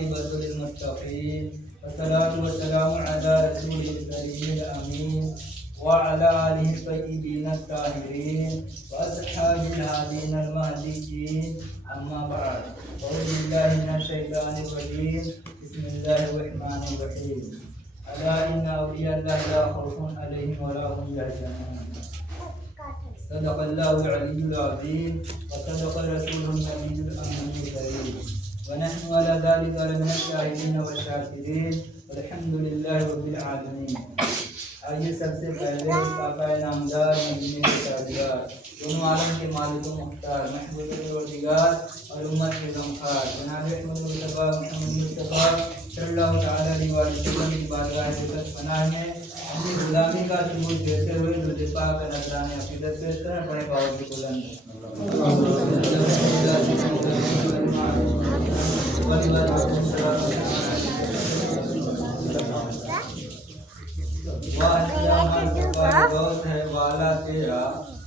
والعاقبة للمتقين والصلاة والسلام على رسول الكريم الأمين وعلى آله الطيبين الطاهرين وأصحاب الهادين المهديين أما بعد أعوذ بالله من الشيطان الرجيم بسم الله الرحمن الرحيم ألا إن أولياء الله لا خوف عليهم ولا هم يحزنون صدق الله العلي العظيم وصدق رسوله النبي الأمين الكريم ونحن على ذلك لمن الشاهدين والشاكرين والحمد لله رب العالمين. آئیے سب سے پہلے آقا نامدار مدینے کے تاجدار دونوں عالم کے مالک و مختار محبوب پروردگار اور امت کے غمخوار جناب احمد مصطفیٰ محمد مصطفیٰ صلی اللہ تعالیٰ علیہ وسلم کی بارگاہ عزت پناہ میں اپنی غلامی کا ثبوت دیتے ہوئے درود پاک کا نذرانہ عقیدت پیش کریں. پڑھیں باؤ کی بلند واہ کیا مرتبہ غوث ہے والا تیرا،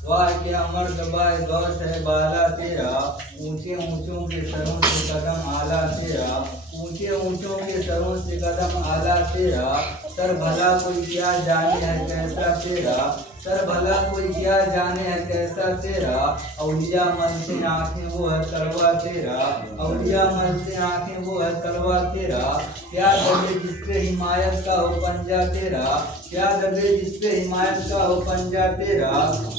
واہ کیا مرتبہ غوث ہے والا تیرا، اونچے اونچوں کے سروں سے قدم اعلیٰ تیرا، اونچے اونچوں کے سروں سے قدم اعلیٰ تیرا، سر بھلا کوئی کیا جانے ہے کیسا تیرا، سر بھلا کوئی کیا جانے ہے کیسا تیرا، اولیاء ملتے آنکھیں وہ ہے تلوا تیرا، اولیاء ملتے آنکھیں وہ ہے تلوا تیرا، کیا دبے جس پہ حمایت کا ہو پنجہ تیرا، کیا دبے جس پہ حمایت کا ہو پنجہ تیرا،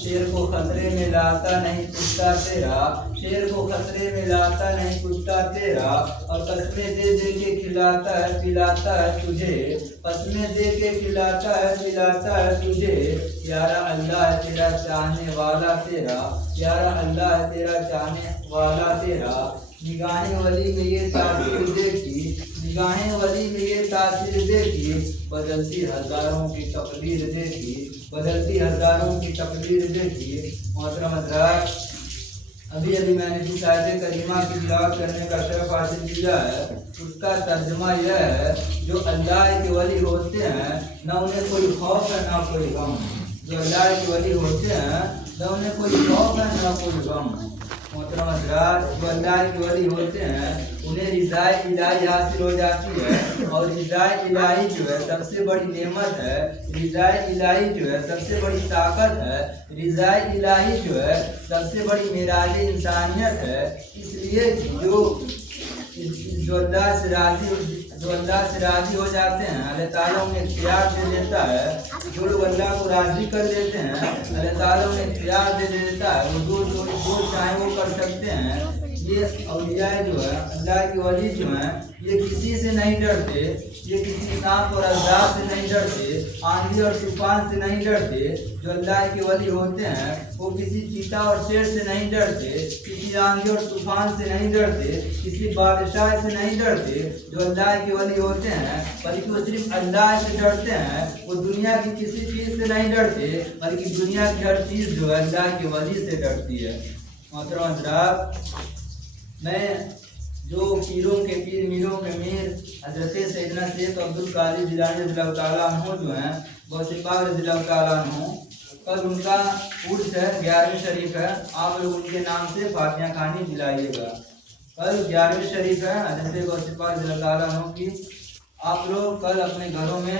شیر کو خطرے میں لاتا نہیں کتا تیرا، شیر کو خطرے میں لاتا نہیں کتا تیرا، اور قسمیں دے دے کے کھلاتا ہے پلاتا ہے تجھے، قسمیں دے کے کھلاتا ہے پلاتا ہے تجھے، پیارا اللہ ہے تیرا چاہنے والا تیرا، پیارا اللہ ہے تیرا چاہنے والا تیرا، نگاہیں ولی میں یہ تاثیر دیکھی، نگاہیں ولی میں یہ تاثیر دیکھی، بدلتی ہزاروں کی تقدیر دیکھی، بدلتی ہزاروں کی تقدیر دیکھی. محترم حضرات، ابھی میں نے جس آیت کریمہ کی تلاوت کرنے کا شرف حاصل کیا ہے اس کا ترجمہ یہ ہے جو اللہ کے ولی ہوتے ہیں نہ انہیں کوئی خوف ہے نہ کوئی غم. جو اللہ کے ولی ہوتے ہیں نہ انہیں کوئی خوف ہے نہ کوئی غم. محترم حضرات، جو اللہ کے ولی ہوتے ہیں انہیں رضا الہی حاصل ہو جاتی ہے، اور رضا الہی جو ہے سب سے بڑی نعمت ہے، رضا الہی جو ہے سب سے بڑی طاقت ہے، رضا الہی جو ہے سب سے بڑی معراج انسانیت ہے. اس لیے جو اللہ سے راضی ہو جاتے ہیں اللہ تعالیٰ انہیں اختیار دے دیتا ہے. جو لوگ اللہ کو راضی کر لیتے ہیں اللہ تعالیٰ انہیں اختیار دے دیتا ہے، وہ جو چاہیں وہ کر سکتے ہیں. یہ اولیاء جو ہے اللہ کے ولی جو ہیں یہ کسی سے نہیں ڈرتے، یہ کسی سانپ اور عذاب سے نہیں ڈرتے، آندھی اور طوفان سے نہیں ڈرتے. جو اللہ کے ولی ہوتے ہیں وہ کسی چیتا اور شیر سے نہیں ڈرتے، کسی آندھی اور طوفان سے نہیں ڈرتے، کسی بادشاہ سے نہیں ڈرتے. جو اللہ کے ولی ہوتے ہیں بلکہ وہ صرف اللہ سے ڈرتے ہیں، وہ دنیا کی کسی چیز سے نہیں ڈرتے بلکہ دنیا کی ہر چیز جو ہے اللہ کے ولی سے ڈرتی ہے. محترم حضرات، میں جو پیروں کے پیر میروں کے میر حضرت سیدنا شیخ عبد القادر جیلانی رضی اللہ تعالیٰ عنہ جو ہیں غوث پاک رضی اللہ تعالیٰ عنہ، کل ان کا عرس ہے، 11ویں شریف ہے. آپ لوگ ان کے نام سے فاتحہ خوانی دلائیے گا. کل 11ویں شریف ہے حضرت غوث پاک رضی اللہ تعالیٰ عنہ کی. آپ لوگ کل اپنے گھروں میں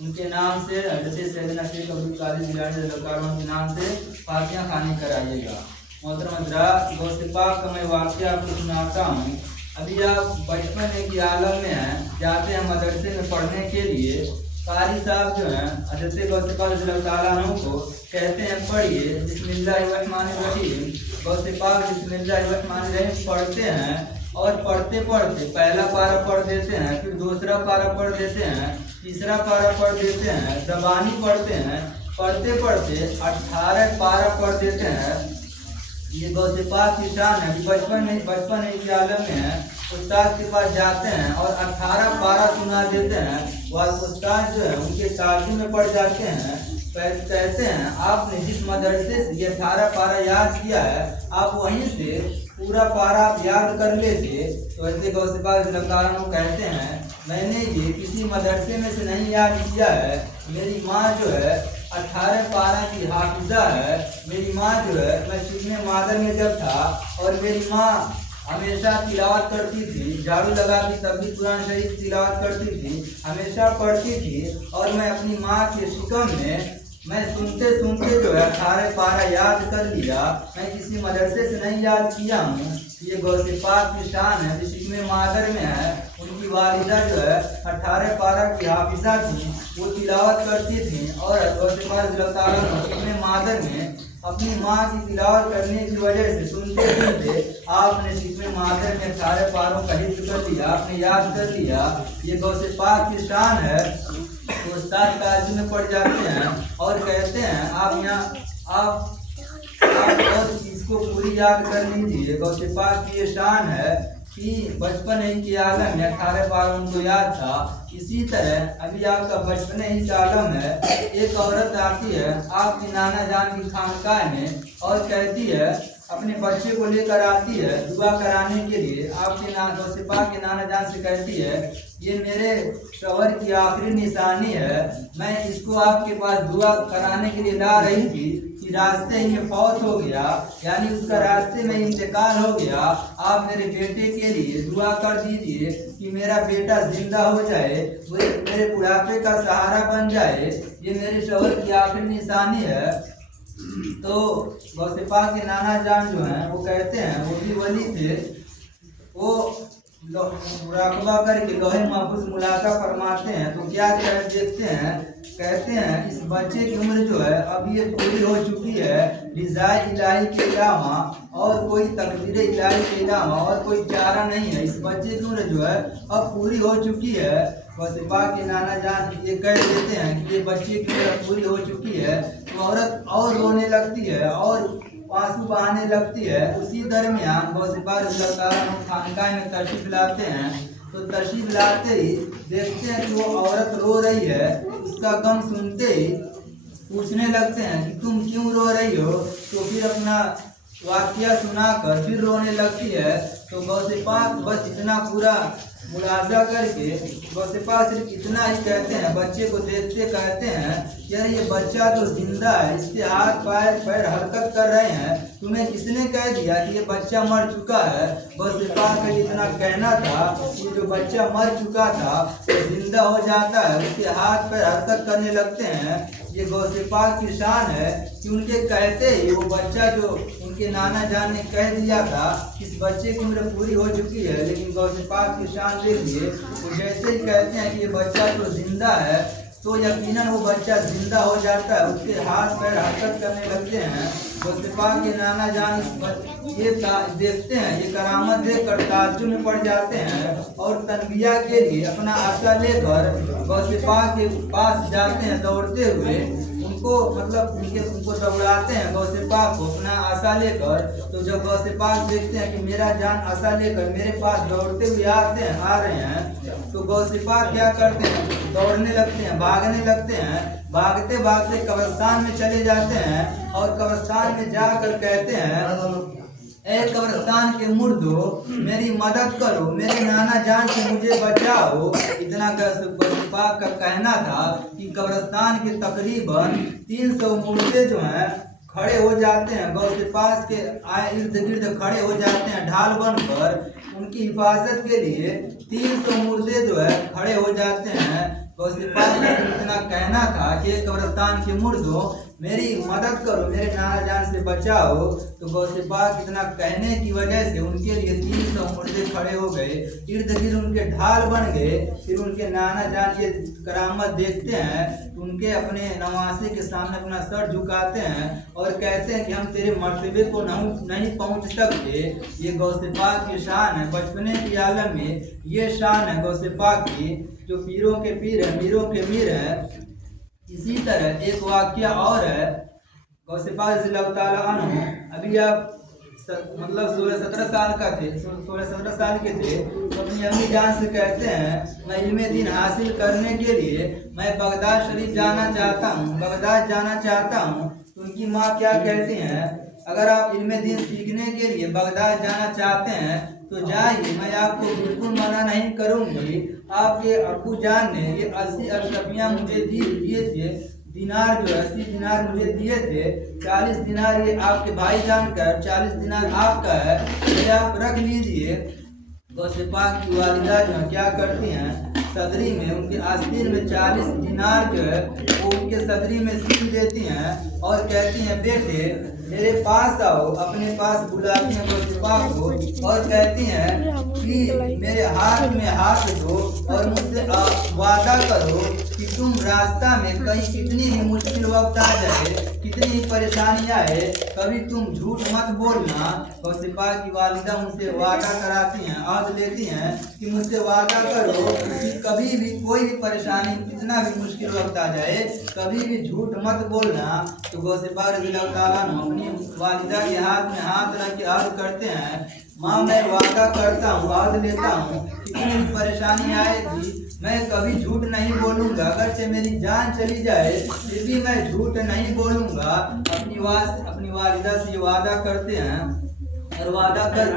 ان کے نام سے حضرت سیدنا شیخ عبد القادر جیلانی رضی اللہ تعالیٰ عنہ کے نام سے فاتحہ خوانی کرائیے گا. محترم حضرات، غوث پاک کا میں واقعہ آپ کو سناتا ہوں. ابھی آپ بچپن کے عالم میں ہیں، جاتے ہیں مدرسے میں پڑھنے کے لیے. قاری صاحب جو ہیں حضرت غوث پاک رضی اللہ تعالیٰ عنہ کو کہتے ہیں پڑھیے بسم اللہ الرحمن الرحیم. غوث پاک بسم اللہ الرحمن الرحیم پڑھتے ہیں اور پڑھتے پڑھتے پہلا پارہ پڑھ دیتے ہیں، پھر دوسرا پارہ پڑھ دیتے ہیں، تیسرا پارہ پڑھ دیتے ہیں، زبانی پڑھتے ہیں. پڑھتے پڑھتے 18 پارہ پڑھ دیتے ہیں. یہ غوث پاک کی شان ہے. بچپن کے عالم میں ہے، استاد کے پاس جاتے ہیں اور 18 پارہ سنا دیتے ہیں. وہ استاد جو ہے ان کے تعلیم میں پڑھ جاتے ہیں. کہتے ہیں آپ نے جس مدرسے سے یہ 18 پارہ یاد کیا ہے آپ وہیں سے پورا پارہ آپ یاد کر لیتے. تو ایسے غوث پاک رضی اللہ عنہ کہتے ہیں میں نے یہ کسی مدرسے میں سے نہیں یاد کیا ہے. میری ماں جو ہے 18 پارہ کی حافظہ ہے. میری ماں جو ہے میں سجن مادر میں جب تھا اور میری ماں हमेशा तिलावत करती थी, झाड़ू लगाती तब भी कुरान शरीफ तिलावत करती थी, हमेशा पढ़ती थी। और मैं अपनी माँ के शिकम में मैं सुनते सुनते जो है 18 पारा याद कर लिया। मैं किसी मदरसे से नहीं याद किया हूँ। ये गौसे पाक की शान है, जो शिकमे मादर में है। उनकी वालिदा जो है 18 पारा की हाफिजा थी, वो तिलावत करती थी। और गौसे पाक शिकमे मादर में अपनी माँ की तिलावत करने की वजह से सुनते सुनते आपने शिकमे मादर में 18 पारों का हिफ्ज़ कर लिया, आपने याद कर लिया। ये गौसे पाक की शान है। तो उस्ताद काजी में पड़ जाते हैं और कहते हैं आप यहाँ आप और इसको पूरी याद कर लीजिए। गौसे पाक की ये शान है कि बचपन ही के आलम में 18 पार उनको याद था। इसी तरह अभी आपका बचपन ही के आलम है। एक औरत आती है आपकी नाना जान की खानकाह में और कहती है, अपने बच्चे को लेकर आती है दुआ कराने के लिए। आपके गौसे पाक के नाना जान से कहती है, ये मेरे शौहर की आखिरी निशानी है, मैं इसको आपके पास दुआ कराने के लिए ला रही थी कि रास्ते में फौत हो गया, यानी उसका रास्ते में इंतकाल हो गया। आप मेरे बेटे के लिए दुआ कर दीजिए कि मेरा बेटा जिंदा हो जाए, वो मेरे बुढ़ापे का सहारा बन जाए। ये मेरे शौहर की आखिरी निशानी है। तो गौसे पाक के नाना जान जो हैं वो कहते हैं, वो भी वली थे, वो मुराकबा करके लोहे महफूज मुलाका फरमाते हैं। तो क्या देखते हैं, कहते हैं इस बच्चे की उम्र जो है अब ये पूरी हो चुकी है, रिज़ाए इलाही के अलावा और कोई तकदीर इलाही के अलावा और कोई चारा नहीं है। इस बच्चे की उम्र जो है अब पूरी हो चुकी है। गौसे पाक के नाना जान ये कह देते हैं कि ये बच्चे की उम्र पूरी हो चुकी है। तो औरत और रोने लगती है और आंसू बहाने लगती है। उसी दरमियान गौसे पाक खानकाह में तशरीफ लाते हैं। तो तशरीफ लाते ही देखते हैं कि वो औरत रो रही है। उसका गम सुनते ही पूछने लगते हैं कि तुम क्यों रो रही हो। तो फिर अपना वाक़या सुनाकर फिर रोने लगती है। तो गौसे पाक बस इतना पूरा मुलाजा करके गौसे पाक सिर्फ इतना ही कहते हैं, बच्चे को देखते कहते हैं, यार ये बच्चा तो जिंदा है, इसके हाथ पैर हरकत कर रहे हैं, तुम्हें किसने कह दिया कि ये बच्चा मर चुका है। गौसे पाक का इतना कहना था कि जो बच्चा मर चुका था वो जिंदा हो जाता है, उसके हाथ पैर हरकत करने लगते हैं। ये गौसे पाक की शान है कि उनके कहते ही वो बच्चा जो उनके नाना जान ने कह दिया था इस बच्चे की उम्र पूरी हो चुकी है, लेकिन गौसे पाक की शान देखिए, वो जैसे ही कहते हैं कि ये बच्चा तो जिंदा है तो यकीनन वो बच्चा जिंदा हो जाता है, उसके हाथ पैर हरकत करने लगते हैं। गौसे पाक के नाना जान ये देखते हैं, ये करामत देखकर ताज्जुब में पड़ जाते हैं और तनबिया के लिए अपना आशा लेकर गौसे पाक के पास जाते हैं दौड़ते हुए। उनको उनको दौड़ाते हैं गौसे पाक को अपना आशा लेकर। तो जब गौसे पाक देखते हैं कि मेरा जान आशा लेकर मेरे पास दौड़ते हुए आ रहे हैं, तो गौसे पाक क्या करते हैं, दौड़ने लगते हैं, भागने लगते हैं। भागते भागते कब्रिस्तान में चले जाते हैं और कब्रिस्तान में जाकर कहते हैं, ए कब्रिस्तान के मुर्दो मेरी मदद करो, मेरे नाना जान से मुझे बचाओ। इतना गौसे पाक का कहना था कि कब्रिस्तान के तकरीबन 300 मुर्दे जो हैं खड़े हो जाते हैं, गौसे पाक के इर्द गिर्द खड़े हो जाते हैं ढाल बनकर। उनकी हिफाजत के लिए 300 मुर्दे जो है खड़े हो जाते हैं। गौसे पाक का इतना कहना था कि कब्रिस्तान के मुर्दों मेरी मदद करो, मेरे नाना जान से बचाओ। तो गौसे पाक इतना कहने की वजह से उनके लिए 300 मुर्दे खड़े हो गए, इर्द गिर्द उनके ढाल बन गए। फिर उनके नाना जान ये करामत देखते हैं, उनके अपने नवासे के सामने अपना सर झुकाते हैं और कहते हैं कि हम तेरे मर्तबे को नहीं पहुंच सकते। ये गौसे पाक की शान है, बचपने की आलम में ये शान है गौसे पाक की, जो पीरों के पीर है, मीरों के मीर है। इसी तरह एक वाक़या और है, गौसे पाक रज़ियल्लाहु ताला अन्हु अभी आप 16-17 साल का थे, 16-17 साल के थे, तो अपनी अम्मी जान से कहते हैं, मैं इल्मे दीन हासिल करने के लिए मैं बगदाद शरीफ जाना चाहता हूँ, बगदाद जाना चाहता हूँ। तो उनकी माँ क्या कहती हैं, अगर आप इल्मे दीन सीखने के लिए बगदाद जाना चाहते हैं तो जाइए, मैं आपको बिल्कुल मना नहीं करूँगी। आपके अब्बू जान ने ये 80 अशरफियाँ मुझे दिनार जो 80 दिनार मुझे दिए थे, 40 दिनार ये आपके भाईजान का है, 40 दिनार आपका है, ये आप रख लीजिए। गौसे पाक की वालिदा जो है क्या करती हैं, सदरी में उनके आस्तीन में 40 दिनार जो है वो उनके सदरी में सील देती हैं और कहती हैं बेटे मेरे पास आओ, अपने पास बुलाती हैं गौसे पाक को और कहती हैं कि मेरे हाथ में हाथ दो और मुझसे वादा करो कि तुम रास्ता में कहीं कितनी भी मुश्किल वक्त आ जाए, कितनी ही परेशानी आए, कभी तुम झूठ मत बोलना। गौसे पाक की वालिदा मुझसे वादा कराती हैं, आद लेती हैं कि मुझसे वादा करो कि कभी भी कोई भी परेशानी, कितना भी मुश्किल वक्त आ जाए, कभी भी झूठ मत बोलना। तो गौसे पाक रज़ियल्लाहु ताला अन्हु अपनी वालिदा के हाथ में हाथ रख के अर्ज करते हैं, माँ मैं वादा करता हूँ, वाद लेता हूँ, कितनी भी परेशानी आएगी मैं कभी झूठ नहीं बोलूँगा, अगर से मेरी जान चली जाए फिर भी मैं झूठ नहीं बोलूँगा। अपनी वालिदा से ये वादा करते हैं और वादा कर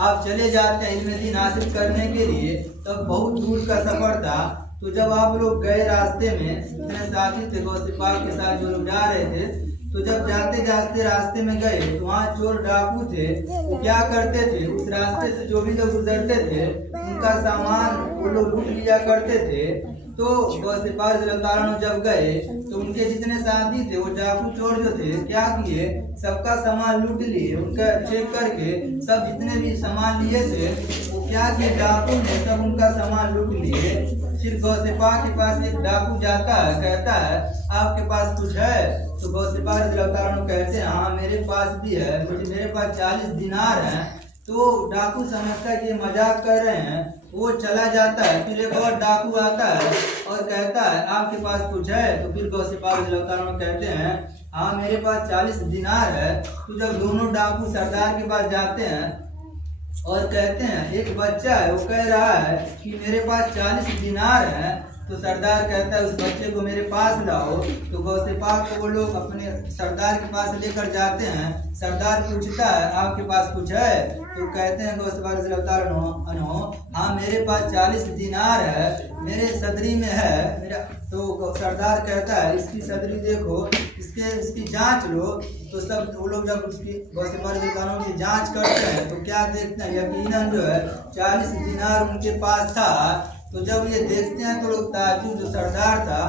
आप चले जाते हैं इल्म दीन हासिल करने के लिए। तब बहुत दूर का सफ़र था, तो जब आप लोग गए रास्ते में, जितने साथी थे गौसे पाक के साथ जो लोग जा रहे थे, तो जब जाते जाते रास्ते में गए तो वहाँ चोर डाकू थे, वो क्या करते थे, उस रास्ते से जो भी लोग गुजरते थे उनका सामान वो लोग लूट लिया करते थे। तो गौसे पाक रज़ियल्लाहु ताला अन्हु जब गए तो उनके जितने साथी थे वो डाकू चोर जो थे क्या किए, सबका सामान लूट लिए, उनका चेक करके सब जितने भी सामान लिए थे वो क्या किए, डाकू ने सब उनका सामान लूट लिए। फिर गौसे पाक के पास एक डाकू जाता है, कहता है आपके पास कुछ है? तो गौसे पाक रज़ियल्लाहु ताला अन्हु कहते हैं हाँ मेरे पास भी है, मेरे पास 40 दिनार हैं। तो डाकू समझता है कि मजाक कर रहे हैं, वो चला जाता है। फिर एक और डाकू आता है और कहता है आपके पास कुछ है? तो फिर गौसे पाक रज़ियल्लाहु ताला अन्हु कहते हैं हाँ मेरे पास 40 दिनार है। तो जब दोनों डाकू सरदार के पास जाते हैं और कहते हैं एक बच्चा है वो कह रहा है कि मेरे पास 40 दिनार है, तो सरदार कहता है उस बच्चे को मेरे पास लाओ। तो गौसे पाक को वो लोग अपने सरदार के पास लेकर जाते हैं। सरदार पूछता है आपके पास कुछ है? तो कहते हैं गौसे पाक रज़ियल्लाहु ताला अन्हु हाँ मेरे पास 40 दिनार है, मेरे सदरी में है मेरा। तो सरदार कहता है इसकी सदरी देखो, इसकी जांच लो। तो सब वो लोग जब उसकी गौसे पाक रज़ियल्लाहु ताला अन्हु की जांच करते हैं तो क्या देखते हैं, यकीनन जो है 40 दिनार उनके पास था। तो जब ये देखते हैं तो लोग ताज्जुब, जो सरदार था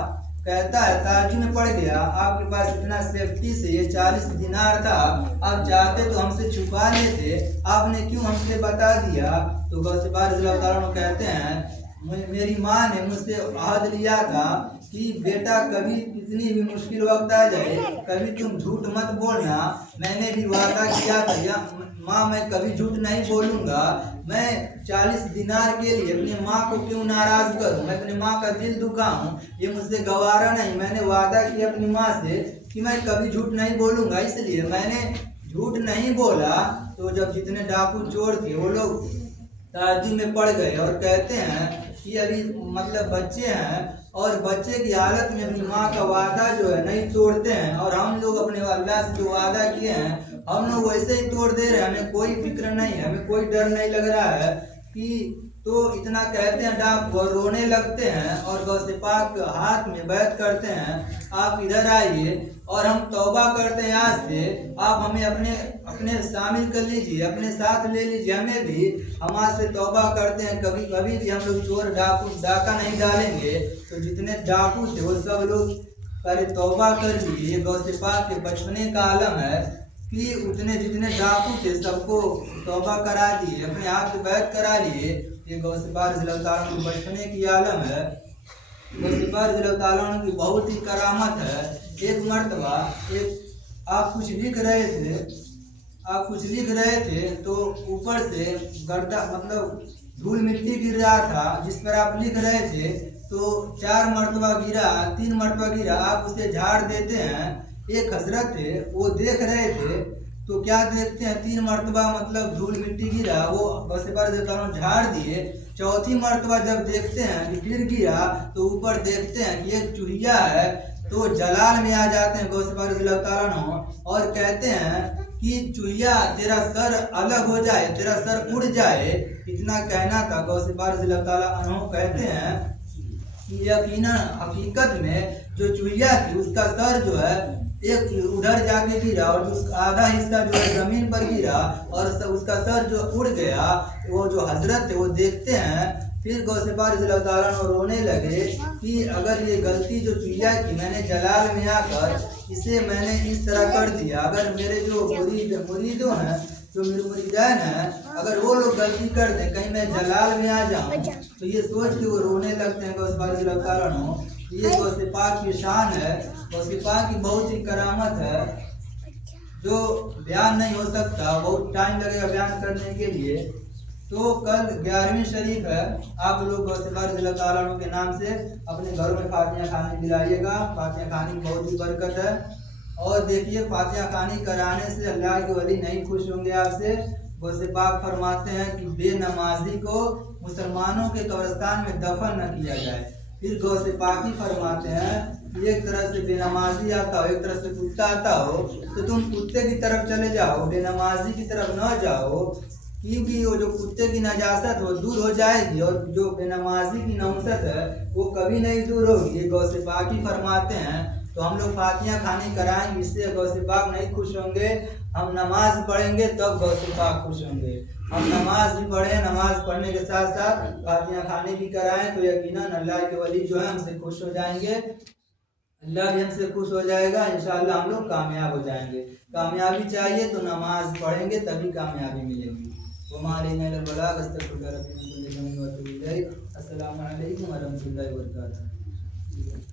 कहता है ताज्जुब में पड़ गया, आपके पास इतना सेफ्टी से ये 40 दिनार था, आप चाहते तो हमसे छुपा लेते, आपने क्यों हमसे बता दिया? तो गौसे पाक रज़ियल्लाहु ताला अन्हु कहते हैं मेरी माँ ने मुझसे अहद लिया था कि बेटा कभी कितनी भी मुश्किल वक्त आ जाए कभी तुम झूठ मत बोलना। मैंने भी वादा किया था माँ मैं कभी झूठ नहीं बोलूँगा, मैं 40 दिनार के लिए अपनी माँ को क्यों नाराज़ करूँ, मैं अपनी माँ का दिल दुखाऊँ, ये मुझसे गवारा नहीं। मैंने वादा किया अपनी माँ से कि मैं कभी झूठ नहीं बोलूँगा, इसलिए मैंने झूठ नहीं बोला। तो जब जितने डाकू चोर थे वो लोग ताज्जुब में पड़ गए और कहते हैं कि अभी मतलब बच्चे हैं और बच्चे की हालत में अपनी माँ का वादा जो है नहीं तोड़ते हैं, और हम लोग अपने अल्लाह से जो वादा किए हैं हम लोग वैसे ही तोड़ दे रहे हैं, हमें कोई फिक्र नहीं है, हमें कोई डर नहीं लग रहा है कि। तो इतना कहते हैं डाकू और रोने लगते हैं और गौसे पाक हाथ में बैत करते हैं आप इधर आइए और हम तौबा करते हैं आज से, आप हमें अपने शामिल कर लीजिए, अपने साथ ले लीजिए, हमें भी, हम आज से तौबा करते हैं कभी भी हम लोग चोर डाका नहीं डालेंगे। तो जितने डाकू थे वो सब लोग पहले तौबा कर लिए। गौसे पाक के बचपने का आलम है कि उतने जितने डाकू थे सबको तौबा करा दिए, अपने हाथ पे बैत करा लिए। ये गौसे पाक रज़ियल्लाहु ताला अन्हु की बचपने की आलम है। गौसे पाक रज़ियल्लाहु ताला अन्हु की बहुत ही करामत है। एक मर्तबा आप कुछ लिख रहे थे तो ऊपर से गर्दा मतलब धूल मिट्टी गिर रहा था जिस पर आप लिख रहे थे, तो 4 मरतबा गिरा, 3 मरतबा गिरा, आप उसे झाड़ देते हैं। एक हजरत थे वो देख रहे थे, तो क्या देखते हैं 3 मरतबा मतलब धूल मिट्टी गिरा, वो गौसे पाक रज़ियल्लाहु ताला झाड़ दिए। चौथी मरतबा जब देखते हैं कि फिर गिरा तो ऊपर देखते हैं कि एक चूहिया है, तो जलाल में आ जाते हैं गौसे पाक रज़ियल्लाहु ताला और कहते हैं कि चूहिया तेरा सर अलग हो जाए, तेरा सर उड़ जाए, इतना कहना था। गौसे पाक रज़ियल्लाहु ताला कहते हैं कि यकीनन हकीकत में जो चुहिया थी उसका सर जो है एक उधर जाके गिरा और जो आधा हिस्सा जो है जमीन पर गिरा और उसका सर जो उड़ गया। वो जो हजरत थे वो देखते हैं, फिर गौसे पाक रज़ियल्लाहु ताला अन्हु रोने लगे कि अगर ये गलती जो चुहिया की मैंने जलाल में आकर इसे मैंने इस तरह कर दिया, अगर मेरे जो मुरीदों हैं जो मेरे मुरीदैन हैं अगर वो लोग गलती कर दें कहीं मैं जलाल में आ जाऊं, तो ये सोच के वो रोने लगते हैं। गौसे पाक रज़ियल्लाहु ताला अन्हु, ये गौसे पाक की शान है, गौसे पाक की बहुत ही करामत है जो बयान नहीं हो सकता, बहुत टाइम लगेगा बयान करने के लिए। तो कल 11वीं शरीफ है, आप लोग गौसे पाक रज़ियल्लाहु ताला अन्हु के नाम से अपने घरों में फातिहा खानी दिलाइएगा। फातिहा खानी की बहुत ही बरकत है। और देखिए फातिहा खानी कराने से अल्लाह के वली नहीं खुश होंगे आपसे। गौसे पाक फरमाते हैं कि बेनमाजी को मुसलमानों के कब्रिस्तान में दफन न किया जाए। फिर गौसे पाक ही फरमाते हैं कि एक तरफ से बेनमाजी आता हो, एक तरफ से कुत्ता आता हो, तो तुम कुत्ते की तरफ चले जाओ, बेनमाजी की तरफ न जाओ, क्योंकि वो जो कुत्ते की नजासत वो दूर हो जाएगी और जो बेनमाजी की नौसत है वो कभी नहीं दूर होगी। ये गौसे पाक ही फरमाते हैं। तो हम लोग फातिहा खानी कराएंगे, इससे गौसे पाक नहीं खुश होंगे। हम नमाज पढ़ेंगे तब गौसे पाक खुश होंगे। हम नमाज भी पढ़ें, नमाज पढ़ने के साथ साथ फातिहा खानी भी कराएं, तो यकीनन अल्लाह के वली जो है हमसे खुश हो जाएंगे, अल्लाह भी हमसे खुश हो जाएगा। इंशाअल्लाह हम लोग कामयाब हो जाएंगे। कामयाबी चाहिए तो नमाज पढ़ेंगे तभी कामयाबी मिलेगी। अस्सलामु अलैकुम वरहमतुल्लाहि वबरकातुहू।